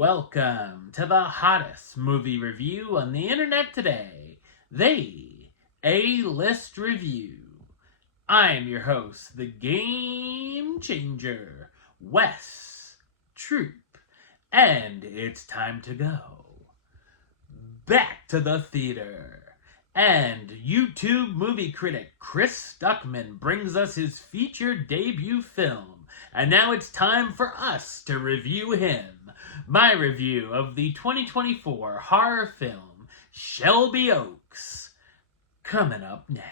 Welcome to the hottest movie review on the internet today, the A-List Review. I am your host, the Game Changer, Wes Troop, and it's time to go back to the theater. And YouTube movie critic Chris Stuckman brings us his feature debut film. And now it's time for us to review him. My review of the 2024 horror film Shelby Oaks, coming up now.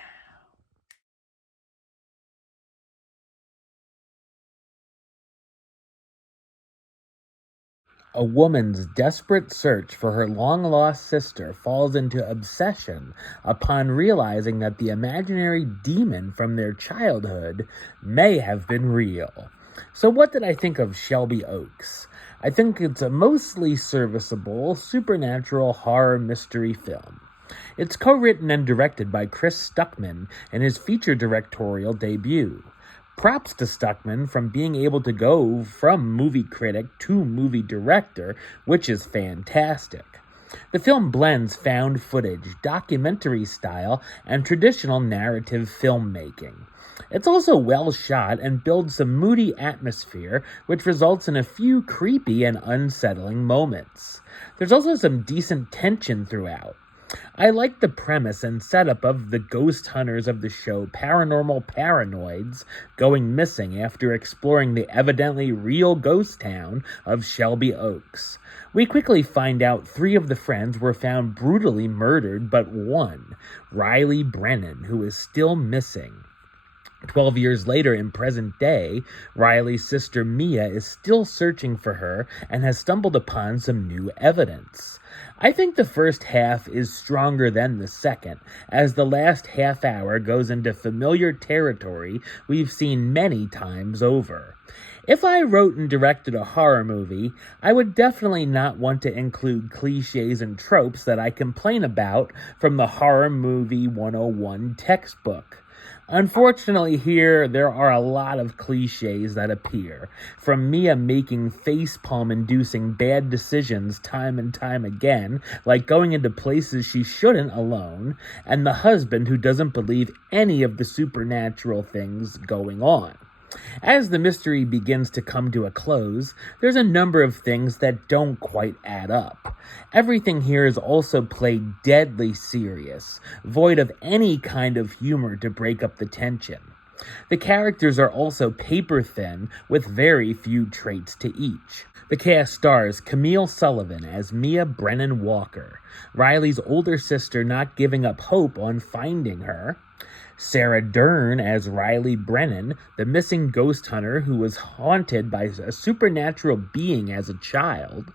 A woman's desperate search for her long-lost sister falls into obsession upon realizing that the imaginary demon from their childhood may have been real. So what did I think of Shelby Oaks? I think it's a mostly serviceable, supernatural horror mystery film. It's co-written and directed by Chris Stuckman in his feature directorial debut. Props to Stuckman from being able to go from movie critic to movie director, which is fantastic. The film blends found footage, documentary style, and traditional narrative filmmaking. It's also well shot and builds some moody atmosphere, which results in a few creepy and unsettling moments. There's also some decent tension throughout. I like the premise and setup of the ghost hunters of the show Paranormal Paranoids going missing after exploring the evidently real ghost town of Shelby Oaks. We quickly find out 3 of the friends were found brutally murdered, but one, Riley Brennan, who is still missing. 12 years later, in present day, Riley's sister Mia is still searching for her and has stumbled upon some new evidence. I think the first half is stronger than the second, as the last half hour goes into familiar territory we've seen many times over. If I wrote and directed a horror movie, I would definitely not want to include cliches and tropes that I complain about from the Horror Movie 101 textbook. Unfortunately, here, there are a lot of cliches that appear, from Mia making facepalm-inducing bad decisions time and time again, like going into places she shouldn't alone, and the husband who doesn't believe any of the supernatural things going on. As the mystery begins to come to a close, there's a number of things that don't quite add up. Everything here is also played deadly serious, void of any kind of humor to break up the tension. The characters are also paper-thin, with very few traits to each. The cast stars Camille Sullivan as Mia Brennan Walker, Riley's older sister not giving up hope on finding her, Sarah Dern as Riley Brennan, the missing ghost hunter who was haunted by a supernatural being as a child,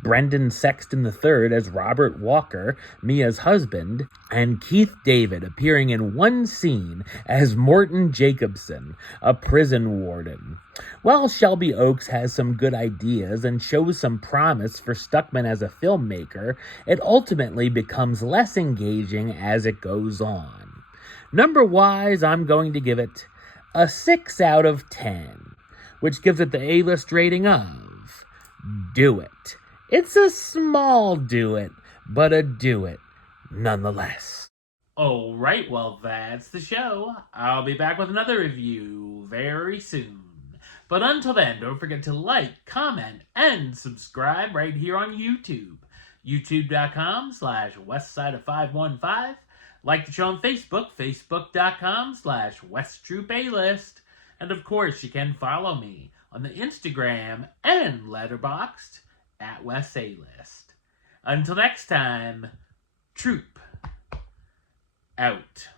Brendan Sexton III as Robert Walker, Mia's husband, and Keith David appearing in one scene as Morton Jacobson, a prison warden. While Shelby Oaks has some good ideas and shows some promise for Stuckman as a filmmaker, it ultimately becomes less engaging as it goes on. Number-wise, I'm going to give it a 6 out of 10, which gives it the A-list rating of do it. It's a small do it, but a do it nonetheless. Alright, well that's the show. I'll be back with another review very soon. But until then, don't forget to like, comment, and subscribe right here on YouTube. YouTube.com/WestsideOf515. Like the show on Facebook, Facebook.com/WestTroopAlist. And of course, you can follow me on the Instagram and Letterboxd at WesAlist. Until next time, Troop out.